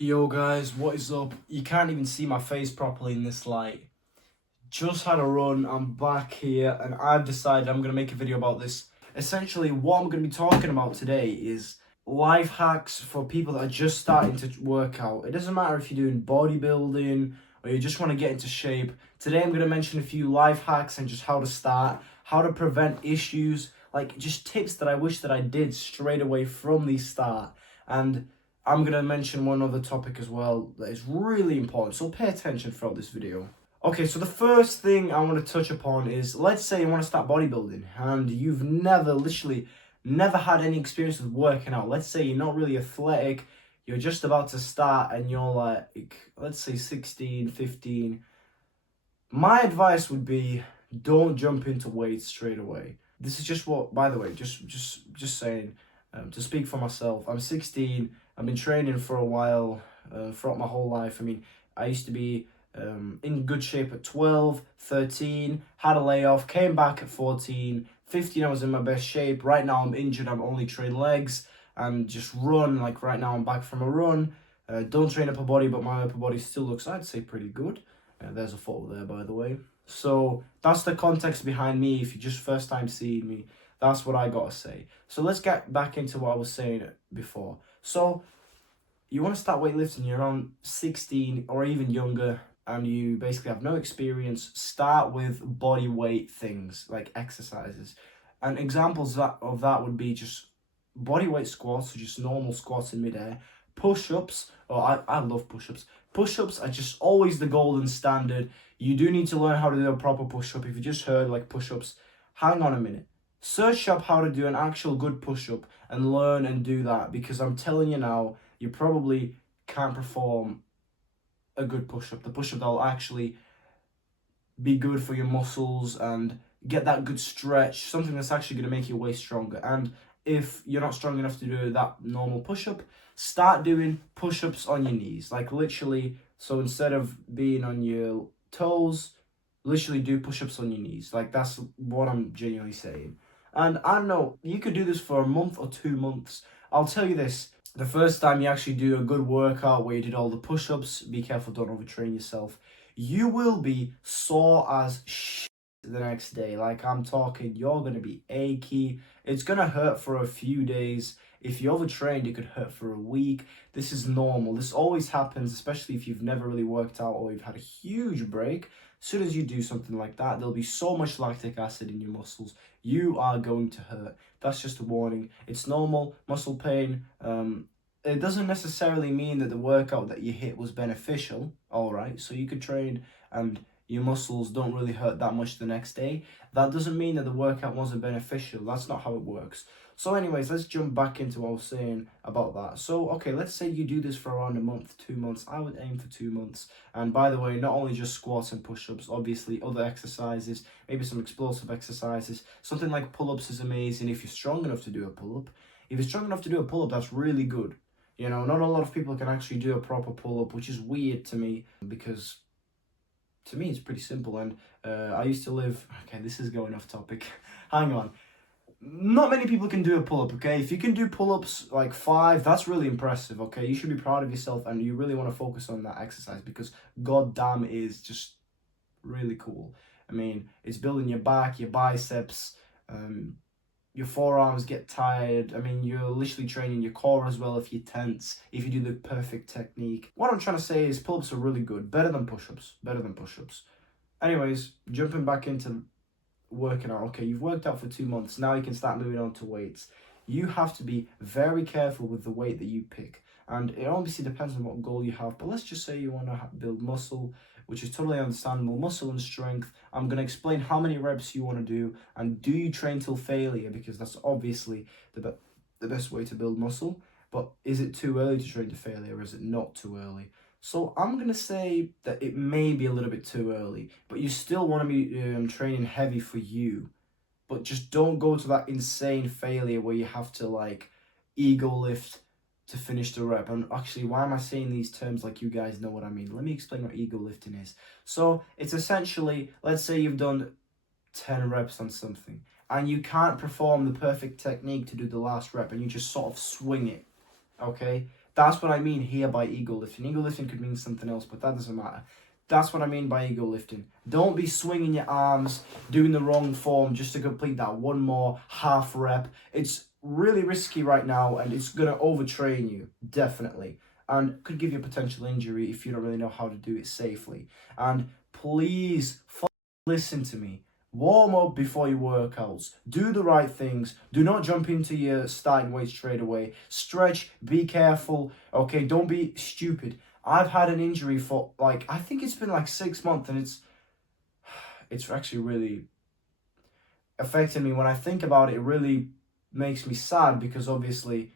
Yo guys, what is up? You can't even see my face properly in this light. Just had a run, I'm back here, and I've decided I'm going to make a video about this. Essentially, what I'm going to be talking about today is life hacks for people that are just starting to work out. It doesn't matter if you're doing bodybuilding or you just want to get into shape. Today I'm going to mention a few life hacks and just how to start, how to prevent issues, like just tips that I wish that I did straight away from the start. And I'm going to mention one other topic as well that is really important, so pay attention throughout this video. Okay, so the first thing I want to touch upon is, let's say you want to start bodybuilding and you've literally never had any experience with working out. Let's say you're not really athletic, you're just about to start and you're like, let's say 16, 15. My advice would be, don't jump into weights straight away. This is just what, by the way, just saying, to speak for myself. I'm 16. I've been training for a while, throughout my whole life. I mean, I used to be in good shape at 12, 13, had a layoff, came back at 14, 15 I was in my best shape. Right now I'm injured, I'm only train legs and just run. Like right now I'm back from a run. Don't train upper body, but my upper body still looks, I'd say, pretty good. There's a photo there, by the way. So that's the context behind me. If you just first time seeing me, that's what I gotta say. So let's get back into what I was saying before. So you want to start weightlifting, you're around 16 or even younger, and you basically have no experience. Start with body weight things like exercises. And examples of that would be just body weight squats, so just normal squats in midair, push-ups. Oh, I love push-ups. Push-ups are just always the golden standard. You do need to learn how to do a proper push-up. If you just heard like push-ups, hang on a minute. Search up how to do an actual good push-up and learn and do that, because I'm telling you now, you probably can't perform a good push-up. The push-up that'll actually be good for your muscles and get that good stretch, something that's actually going to make your waist stronger. And if you're not strong enough to do that normal push-up, start doing push-ups on your knees. Like literally, so instead of being on your toes, literally do push-ups on your knees. Like that's what I'm genuinely saying. And I don't know, you could do this for a month or 2 months. I'll tell you this, the first time you actually do a good workout where you did all the push-ups, be careful, don't overtrain yourself. You will be sore as shit the next day. Like I'm talking, you're going to be achy. It's going to hurt for a few days. If you overtrained, it could hurt for a week. This is normal. This always happens, especially if you've never really worked out or you've had a huge break. As soon as you do something like that, there'll be so much lactic acid in your muscles. You are going to hurt. That's just a warning. It's normal. Muscle pain. It doesn't necessarily mean that the workout that you hit was beneficial. All right, so you could train and your muscles don't really hurt that much the next day. That doesn't mean that the workout wasn't beneficial. That's not how it works. So anyways, let's jump back into what I was saying about that. So, okay, let's say you do this for around a month, 2 months. I would aim for 2 months. And by the way, not only just squats and push-ups, obviously other exercises, maybe some explosive exercises. Something like pull-ups is amazing if you're strong enough to do a pull-up. If you're strong enough to do a pull-up, that's really good. You know, not a lot of people can actually do a proper pull-up, which is weird to me because to me it's pretty simple. And I used to live, okay, this is going off topic. Hang on. Not many people can do a pull-up, okay? If you can do pull-ups like 5, that's really impressive, okay? You should be proud of yourself and you really want to focus on that exercise because goddamn it is just really cool. I mean, it's building your back, your biceps, your forearms get tired. I mean, you're literally training your core as well if you tense, if you do the perfect technique. What I'm trying to say is pull-ups are really good. Better than push-ups. Better than push-ups. Anyways, jumping back into working out. Okay, you've worked out for 2 months. Now you can start moving on to weights. You have to be very careful with the weight that you pick. And it obviously depends on what goal you have. But let's just say you want to build muscle, which is totally understandable, muscle and strength. I'm going to explain how many reps you want to do and do you train till failure, because that's obviously the best way to build muscle. But is it too early to train to failure or is it not too early? So I'm going to say that it may be a little bit too early, but you still want to be training heavy for you. But just don't go to that insane failure where you have to like ego lift to finish the rep. And actually, why am I saying these terms like you guys know what I mean? Let me explain what ego lifting is. So it's essentially, let's say you've done 10 reps on something and you can't perform the perfect technique to do the last rep and you just sort of swing it, okay? That's what I mean here by ego lifting. Ego lifting could mean something else, but that doesn't matter. That's what I mean by ego lifting. Don't be swinging your arms, doing the wrong form just to complete that one more half rep. It's really risky right now, and it's going to overtrain you, definitely. And could give you a potential injury if you don't really know how to do it safely. And please, listen to me. Warm up before your workouts. Do the right things. Do not jump into your starting weight straight away. Stretch. Be careful. Okay, don't be stupid. I've had an injury for I think it's been 6 months, and it's actually really affecting me. When I think about it, it really makes me sad because obviously,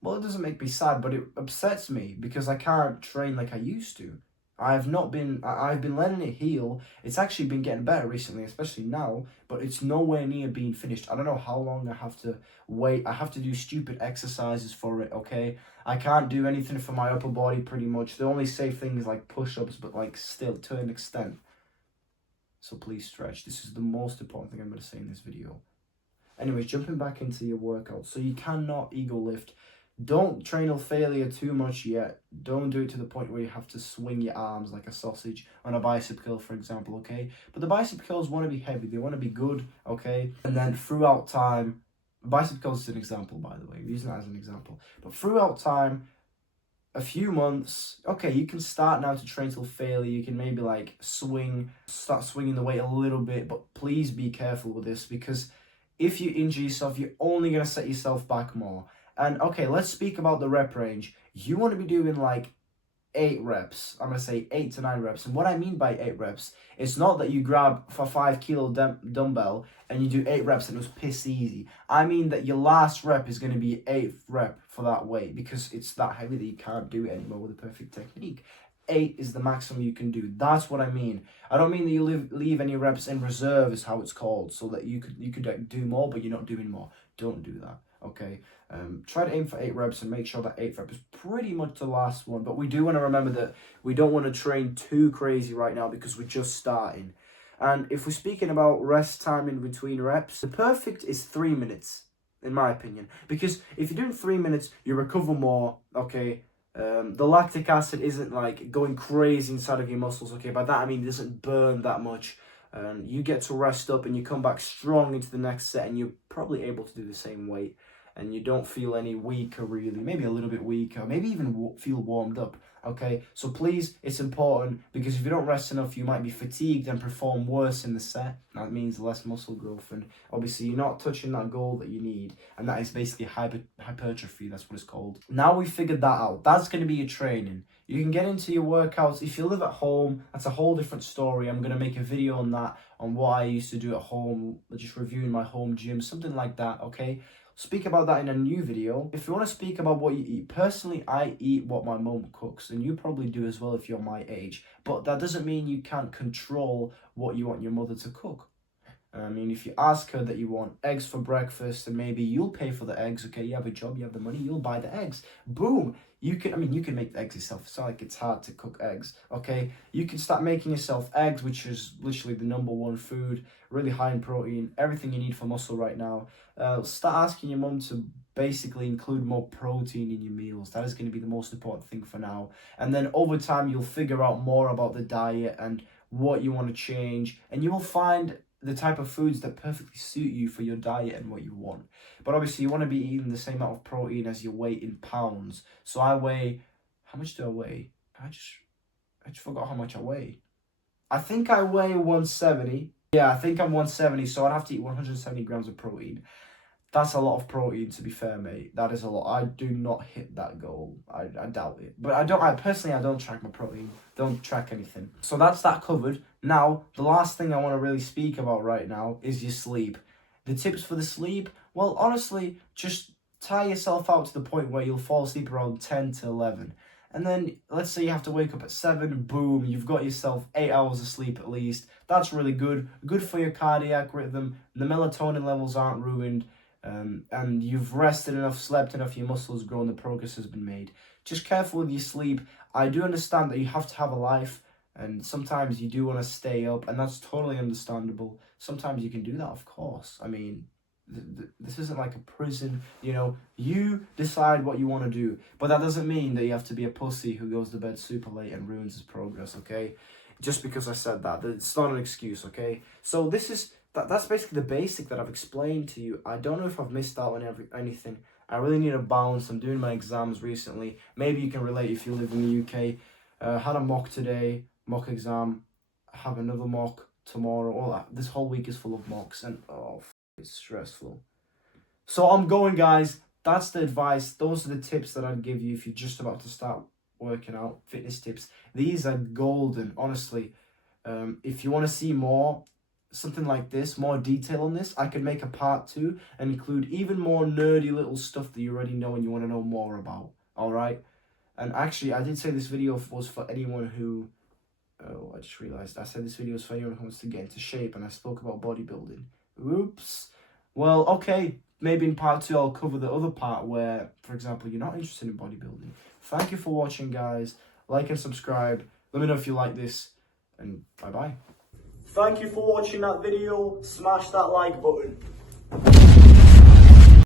well, it doesn't make me sad, but it upsets me because I can't train like I used to. I've been letting it heal. It's actually been getting better recently, especially now, but it's nowhere near being finished. I don't know how long I have to wait. I have to do stupid exercises for it, okay? I can't do anything for my upper body pretty much. The only safe thing is push-ups, but still to an extent. So please stretch. This is the most important thing I'm going to say in this video. Anyways, jumping back into your workout. So you cannot ego lift. Don't train on failure too much yet. Don't do it to the point where you have to swing your arms like a sausage on a bicep curl, for example, okay? But the bicep curls want to be heavy. They want to be good, okay? And then throughout time, bicep curls is an example, by the way. I'm using that as an example. But throughout time, a few months, okay, you can start now to train till failure. You can maybe start swinging the weight a little bit, but please be careful with this because if you injure yourself, you're only going to set yourself back more. And okay, let's speak about the rep range. You want to be doing 8 reps. I'm going to say 8 to 9 reps. And what I mean by 8 reps, it's not that you grab a 5 kilo dumbbell and you do 8 reps and it was piss easy. I mean that your last rep is going to be 8th rep for that weight because it's that heavy that you can't do it anymore with a perfect technique. 8 is the maximum you can do. That's what I mean. I don't mean that you leave any reps in reserve is how it's called, so that you could do more, but you're not doing more. Don't do that. Okay. Try to aim for 8 reps and make sure that 8th rep is pretty much the last one. But we do want to remember that we don't want to train too crazy right now because we're just starting. And if we're speaking about rest time in between reps, the perfect is 3 minutes, in my opinion. Because if you're doing 3 minutes, you recover more, okay? The lactic acid isn't going crazy inside of your muscles, okay? By that I mean it doesn't burn that much. You get to rest up and you come back strong into the next set and you're probably able to do the same weight. And you don't feel any weaker really, maybe a little bit weaker, maybe even feel warmed up, okay? So please, it's important because if you don't rest enough, you might be fatigued and perform worse in the set. That means less muscle growth, and obviously you're not touching that goal that you need, and that is basically hypertrophy, that's what it's called. Now we figured that out. That's going to be your training. You can get into your workouts. If you live at home, that's a whole different story. I'm going to make a video on that, on what I used to do at home, just reviewing my home gym, something like that, okay? Speak about that in a new video. If you want to speak about what you eat, personally, I eat what my mum cooks, and you probably do as well if you're my age. But that doesn't mean you can't control what you want your mother to cook. I mean, if you ask her that you want eggs for breakfast, and maybe you'll pay for the eggs, okay, you have a job, you have the money, you'll buy the eggs. Boom! You can make the eggs yourself. It's not like it's hard to cook eggs, okay? You can start making yourself eggs, which is literally the #1 food, really high in protein, everything you need for muscle right now. Start asking your mum to basically include more protein in your meals. That is going to be the most important thing for now. And then over time, you'll figure out more about the diet and what you want to change, and you will find the type of foods that perfectly suit you for your diet and what you want. But obviously you want to be eating the same amount of protein as your weight in pounds. So how much do I weigh? I just forgot how much I weigh. I think I weigh 170. Yeah, I think I'm 170, so I'd have to eat 170 grams of protein. That's a lot of protein, to be fair, mate. That is a lot. I do not hit that goal. I doubt it. But I don't track my protein. Don't track anything. So that's that covered. Now, the last thing I want to really speak about right now is your sleep. The tips for the sleep? Well, honestly, just tire yourself out to the point where you'll fall asleep around 10 to 11. And then, let's say you have to wake up at 7, boom, you've got yourself 8 hours of sleep at least. That's really good. Good for your cardiac rhythm. The melatonin levels aren't ruined. And you've rested enough, slept enough, your muscles grown, the progress has been made. Just careful with your sleep. I do understand that you have to have a life, and sometimes you do want to stay up, and that's totally understandable. Sometimes you can do that, of course. I mean, This isn't like a prison, you know. You decide what you want to do, but that doesn't mean that you have to be a pussy who goes to bed super late and ruins his progress, okay? Just because I said that, it's not an excuse, okay? So that's basically the basic that I've explained to you. I don't know if I've missed out on anything. I really need a balance. I'm doing my exams recently. Maybe you can relate if you live in the UK. Had a mock today, mock exam. Have another mock tomorrow. This whole week is full of mocks, and it's stressful. So I'm going, guys. That's the advice. Those are the tips that I'd give you if you're just about to start working out. Fitness tips. These are golden, honestly. If you want to see more, something like this, more detail on this, I could make a part 2 and include even more nerdy little stuff that you already know and you want to know more about. Alright? And actually, I did say this video was for anyone who... Oh, I just realized I said this video was for anyone who wants to get into shape, and I spoke about bodybuilding. Oops. Well, okay. Maybe in part 2 I'll cover the other part where, for example, you're not interested in bodybuilding. Thank you for watching, guys. Like and subscribe. Let me know if you like this, and bye-bye. Thank you for watching that video. Smash that like button.